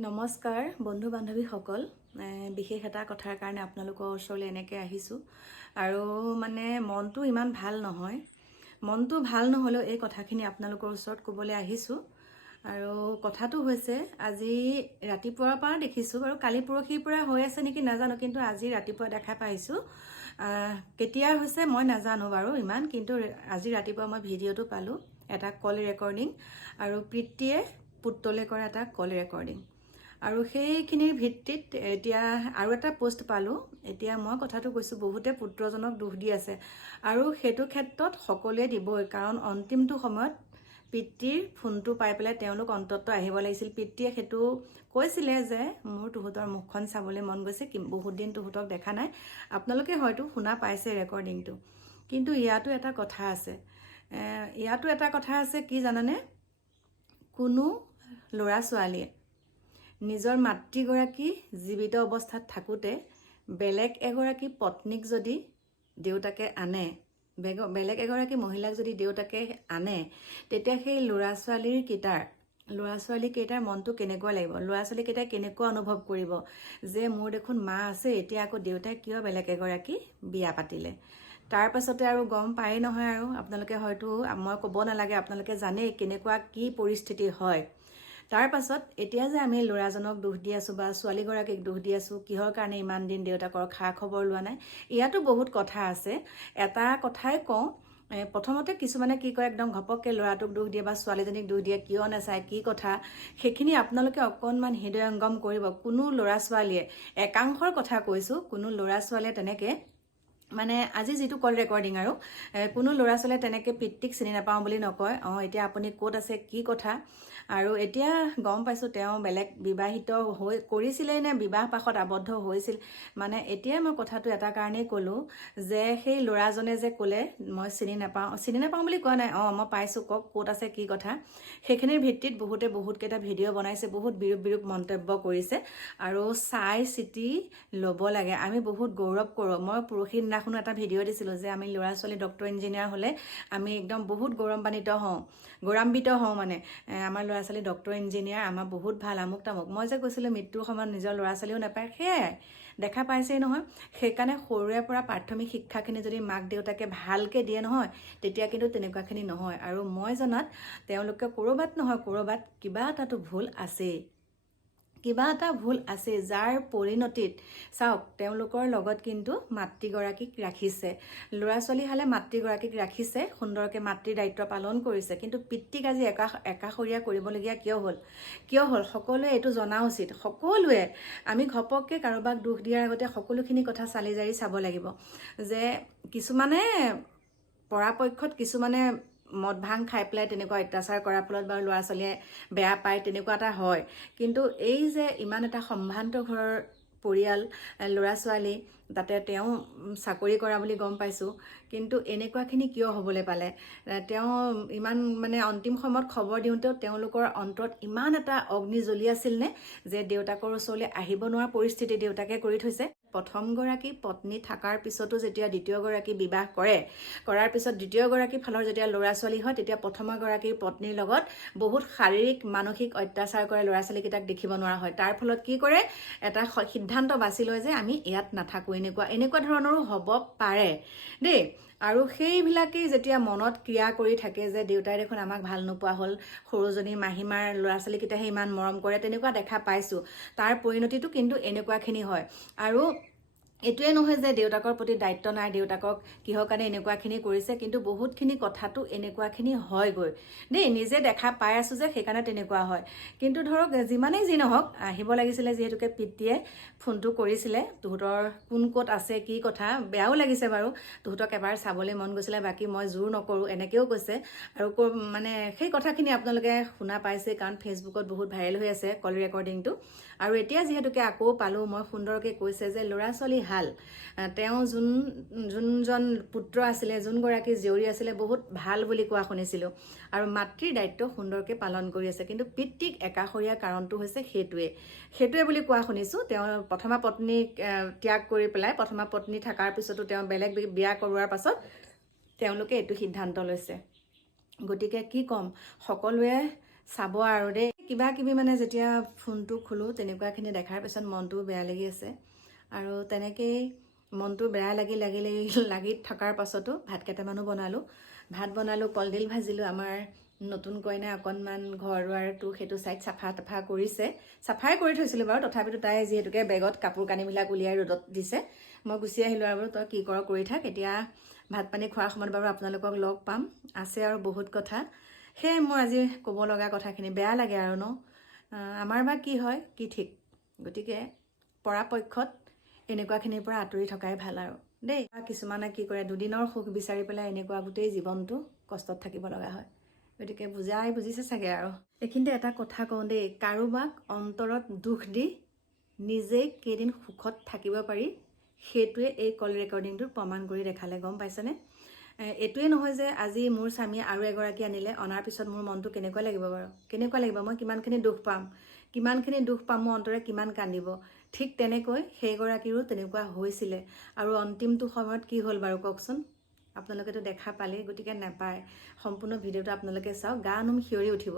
নমস্কাৰ বন্ধু বান্ধৱীসকল বিশেষ এটা কথাৰ কাৰণে আপোনালোকৰ ওচৰলৈ এনেকৈ আহিছোঁ। আৰু মানে মনটো ইমান ভাল নহয়। মনটো ভাল নহ'লেও এই কথাখিনি আপোনালোকৰ ওচৰত ক'বলৈ আহিছোঁ। আৰু কথাটো হৈছে আজি ৰাতিপুৱাৰ পৰা দেখিছোঁ বাৰু কালি পৰহিৰ পৰা হৈ আছে নেকি নাজানো কিন্তু আজি ৰাতিপুৱা দেখা পাইছোঁ। কেতিয়া হৈছে মই নাজানো বাৰু ইমান কিন্তু আজি ৰাতিপুৱা মই ভিডিঅ'টো পালোঁ এটা কল ৰেকৰ্ডিং আৰু প্ৰীতিয়ে পুত্ৰলৈ কৰা এটা কল ৰেকৰ্ডিং আৰু সেইখিনিৰ ভিত্তিত এতিয়া আৰু এটা পোষ্ট পালোঁ। এতিয়া মই কথাটো কৈছোঁ বহুতে পুত্ৰজনক দোষ দি আছে। আৰু সেইটো ক্ষেত্ৰত সকলোৱে দিবই কাৰণ অন্তিমটো সময়ত পিতৃৰ ফোনটো পাই পেলাই তেওঁলোক অন্তত আহিব লাগিছিল। পিতৃয়ে সেইটো কৈছিলে যে মোৰ তুহঁতৰ মুখখন চাবলৈ মন গৈছে বহুত দিন তুহঁতক দেখা নাই। আপোনালোকে হয়তো শুনা পাইছে ৰেকৰ্ডিংটো কিন্তু ইয়াতো এটা কথা আছে। ইয়াতো এটা কথা আছে কি জানানে? কোনো ল'ৰা ছোৱালীয়ে নিজৰ মাতৃগৰাকী জীৱিত অৱস্থাত থাকোঁতে বেলেগ এগৰাকী পত্নীক যদি দেউতাকে আনে বেলেগ এগৰাকী মহিলাক যদি দেউতাকে আনে তেতিয়া সেই ল'ৰা ছোৱালীৰ কেইটাৰ ল'ৰা ছোৱালীকেইটাৰ মনটো কেনেকুৱা লাগিব? ল'ৰা ছোৱালীকেইটাই কেনেকুৱা অনুভৱ কৰিব যে মোৰ দেখোন মা আছে এতিয়া আকৌ দেউতাই কিয় বেলেগ এগৰাকী বিয়া পাতিলে? তাৰ পাছতে আৰু গম পায়েই নহয় আৰু। আপোনালোকে হয়তো মই ক'ব নালাগে আপোনালোকে জানেই কেনেকুৱা কি পৰিস্থিতি হয়। তাৰ পাছত এতিয়া যে আমি ল'ৰাজনক দোষ দি আছোঁ বা ছোৱালীগৰাকীক দোষ দি আছোঁ কিহৰ কাৰণে ইমান দিন দেউতাকৰ খা খবৰ লোৱা নাই ইয়াতো বহুত কথা আছে। এটা কথাই কওঁ প্ৰথমতে কিছুমানে কি কয় একদম ঘপককৈ ল'ৰাটোক দোষ দিয়ে বা ছোৱালীজনীক দোষ দিয়ে কিয় নাচায় কি কথা সেইখিনি আপোনালোকে অকণমান হৃদয়ংগম কৰিব। কোনো ল'ৰা ছোৱালীয়ে একাংশৰ কথা কৈছোঁ কোনো ল'ৰা ছোৱালীয়ে তেনেকৈ মানে আজি যিটো কল ৰেকৰ্ডিং আৰু কোনো ল'ৰা ছোৱালীয়ে তেনেকৈ পিতৃক চিনি নাপাওঁ বুলি নকয়। অঁ এতিয়া আপুনি ক'ত আছে কি কথা আৰু এতিয়া গম পাইছোঁ তেওঁ বেলেগ বিবাহিত হৈ কৰিছিলেই নে বিবাহ পাশত আবদ্ধ হৈছিল? মানে এতিয়াই মই কথাটো এটা কাৰণেই ক'লোঁ যে সেই ল'ৰাজনে যে ক'লে মই চিনি নাপাওঁ চিনি নাপাওঁ বুলি কোৱা নাই অঁ মই পাইছোঁ কওক ক'ত আছে কি কথা? সেইখিনিৰ ভিত্তিত বহুতে বহুতকেইটা ভিডিঅ' বনাইছে বহুত বিৰূপ বিৰূপ মন্তব্য কৰিছে আৰু চাই চিতি ল'ব লাগে। আমি বহুত গৌৰৱ কৰোঁ। মই পৰহি দিনাখনো এটা ভিডিঅ' দিছিলোঁ যে আমি ল'ৰা ছোৱালী ডক্টৰ ইঞ্জিনিয়াৰ হ'লে আমি একদম বহুত গৌৰৱান্বিত হওঁ গৌৰৱান্বিত হওঁ মানে। আমাৰ ল'ৰা ছোৱালী ডক্টৰ ইঞ্জিনিয়াৰ আমাৰ বহুত ভাল আমুক তামুক। মই যে কৈছিলোঁ মৃত্যুৰ সময়ত নিজৰ ল'ৰা ছোৱালীও নাপায় সেয়াই। দেখা পাইছেই নহয়। সেইকাৰণে সৰুৰে পৰা প্ৰাথমিক শিক্ষাখিনি যদি মাক দেউতাকে ভালকৈ দিয়ে নহয় তেতিয়া কিন্তু তেনেকুৱাখিনি নহয়। আৰু মই জনাত তেওঁলোকে ক'ৰবাত নহয় ক'ৰবাত কিবা এটাতো ভুল আছেই। কিবা এটা ভুল আছে যাৰ পৰিণতিত চাওক তেওঁলোকৰ লগত কিন্তু মাতৃগৰাকীক ৰাখিছে। ল'ৰা ছোৱালী হালে মাতৃগৰাকীক ৰাখিছে সুন্দৰকৈ মাতৃৰ দায়িত্ব পালন কৰিছে কিন্তু পিতৃক আজি একা একাষৰীয়া কৰিবলগীয়া কিয় হ'ল? কিয় হ'ল? সকলোৱে এইটো জনা উচিত। সকলোৱে আমি ঘপককৈ কাৰোবাক দোষ দিয়াৰ আগতে সকলোখিনি কথা চালি জাৰি চাব লাগিব। যে কিছুমানে পৰাপক্ষত কিছুমানে মদ ভাং খাই পেলাই তেনেকুৱা অত্যাচাৰ কৰাৰ ফলত বাৰু ল'ৰা ছোৱালীয়ে বেয়া পায় তেনেকুৱা এটা হয়। কিন্তু এই যে ইমান এটা সম্ভ্ৰান্ত ঘৰৰ পৰিয়াল ল'ৰা ছোৱালী তাতে তেওঁ চাকৰি কৰা বুলি গম পাইছোঁ কিন্তু এনেকুৱাখিনি কিয় হ'বলৈ পালে? তেওঁ ইমান মানে অন্তিম সময়ত খবৰ দিওঁতেও তেওঁলোকৰ অন্তৰত ইমান এটা অগ্নি জ্বলি আছিল নে যে দেউতাকৰ ওচৰলৈ আহিব নোৱাৰা পৰিস্থিতি দেউতাকে কৰি থৈছে? প্ৰথমগৰাকী পত্নী থকাৰ পিছতো যেতিয়া দ্বিতীয়গৰাকী বিবাহ কৰে কৰাৰ পিছত দ্বিতীয়গৰাকী ফালৰ যেতিয়া ল'ৰা ছোৱালী হয় তেতিয়া প্ৰথমগৰাকীৰ পত্নীৰ লগত বহুত শাৰীৰিক মানসিক অত্যাচাৰ কৰে ল'ৰা ছোৱালীকেইটাক দেখিব নোৱাৰা হয়। তাৰ ফলত কি কৰে এটা সিদ্ধান্ত বাছি লয় যে আমি ইয়াত নাথাকোঁ এনেকুৱা এনেকুৱা ধৰণৰো হ'ব পাৰে। দেই আৰু সেইবিলাকেই যেতিয়া মনত ক্ৰিয়া কৰি থাকে যে দেউতাই দেখোন আমাক ভাল নোপোৱা হ'ল সৰুজনী মাহীমাৰ ল'ৰা ছোৱালীকেইটাহে ইমান মৰম কৰে তেনেকুৱা দেখা পাইছোঁ। তাৰ পৰিণতিটো কিন্তু এনেকুৱাখিনি হয়। আৰু এইটোৱে নহয় যে দেউতাকৰ প্ৰতি দায়িত্ব নাই দেউতাকক কিহৰ কাৰণে এনেকুৱাখিনি কৰিছে কিন্তু বহুতখিনি কথাটো এনেকুৱাখিনি হয়গৈ। দেই নিজে দেখা পাই আছোঁ যে সেইকাৰণে তেনেকুৱা হয়। কিন্তু ধৰক যিমানেই যি নহওক আহিব লাগিছিলে যিহেতুকে পিতৃয়ে ফোনটো কৰিছিলে তহঁতৰ কোন ক'ত আছে কি কথা? বেয়াও লাগিছে বাৰু। তহঁতক এবাৰ চাবলৈ মন গৈছিলে বাকী মই জোৰ নকৰোঁ এনেকৈও কৈছে। আৰু মানে সেই কথাখিনি আপোনালোকে শুনা পাইছে কাৰণ ফেচবুকত বহুত ভাইৰেল হৈ আছে কল ৰেকৰ্ডিংটো। আৰু এতিয়া যিহেতুকে আকৌ পালোঁ মই সুন্দৰকৈ কৈছে যে ল'ৰা ছোৱালী আহ, তেওঁ যোন যোনজন পুত্ৰ আছিলে যোনগৰাকী জীয়ৰী আছিলে বহুত ভাল বুলি কোৱা শুনিছিলোঁ। আৰু মাতৃৰ দায়িত্ব সুন্দৰকৈ পালন কৰি আছে। কিন্তু পিতৃক একাষৰীয়া কাৰণটো হৈছে সেইটোৱে। সেইটোৱে বুলি কোৱা শুনিছোঁ। তেওঁ প্ৰথমা পত্নীক ত্যাগ কৰি পেলাই প্ৰথমা পত্নী থকাৰ পিছতো তেওঁ বেলেগ বিয়া কৰোৱাৰ পাছত তেওঁলোকে এইটো সিদ্ধান্ত লৈছে। গতিকে কি ক'ম? সকলোৱে চাব আৰু দেই। কিবা কিবি মানে যেতিয়া ফোনটো খোলোঁ তেনেকুৱাখিনি দেখাৰ পিছত মনটো বেয়া লাগি আছে। আৰু তেনেকেই মনটো বেয়া লাগি লাগি লাগি থকাৰ পাছতো ভাত কেইটামানো বনালোঁ। ভাত বনালোঁ কলডিল ভাজিলোঁ আমাৰ নতুন কইনা অকণমান ঘৰ দুৱাৰটো সেইটো ছাইড চাফা তাফা কৰিছে। চাফাই কৰি থৈছিলোঁ বাৰু তথাপিতো তাই যিহেতুকে বেগত কাপোৰ কানিবিলাক উলিয়াই ৰ'দত দিছে। মই গুচি আহিলোঁ আৰু তই কি কৰ কৰি থাক এতিয়া ভাত পানী খোৱাৰ সময়ত বাৰু আপোনালোকক লগ পাম। আছে আৰু বহুত কথা। সেয়ে মোৰ আজি ক'ব লগা কথাখিনি বেয়া লাগে আৰু ন? আমাৰ বা কি হয় কি ঠিক? গতিকে পৰাপক্ষত এনেকুৱাখিনিৰ পৰা আঁতৰি থকাই ভাল আৰু। দেই কিছুমানে কি কৰে দুদিনৰ সুখ বিচাৰি পেলাই এনেকুৱা গোটেই জীৱনটো কষ্টত থাকিব লগা হয়। গতিকে বুজাই বুজিছে চাগে আৰু। এইখিনিতে এটা কথা কওঁ দেই কাৰোবাক অন্তৰত দুখ দি নিজেই কেইদিন সুখত থাকিব পাৰি সেইটোৱে এই কল ৰেকৰ্ডিংটোত প্ৰমাণ কৰি দেখালে গম পাইছেনে? এইটোৱে নহয় যে আজি মোৰ স্বামীয়ে আৰু এগৰাকী আনিলে অনাৰ পিছত মোৰ মনটো কেনেকুৱা লাগিব বাৰু? কেনেকুৱা লাগিব? মই কিমানখিনি দুখ পাম? কিমানখিনি দুখ পাম? মোৰ অন্তৰে কিমান কান্দিব? ঠিক তেনেকৈ সেইগৰাকীৰো তেনেকুৱা হৈছিলে। আৰু অন্তিমটো সময়ত কি হ'ল বাৰু কওকচোন? আপোনালোকেতো দেখা পালেই গতিকে নাপায়। সম্পূৰ্ণ ভিডিঅ'টো আপোনালোকে চাওক। গা নোম সিঁয়ৰি উঠিব।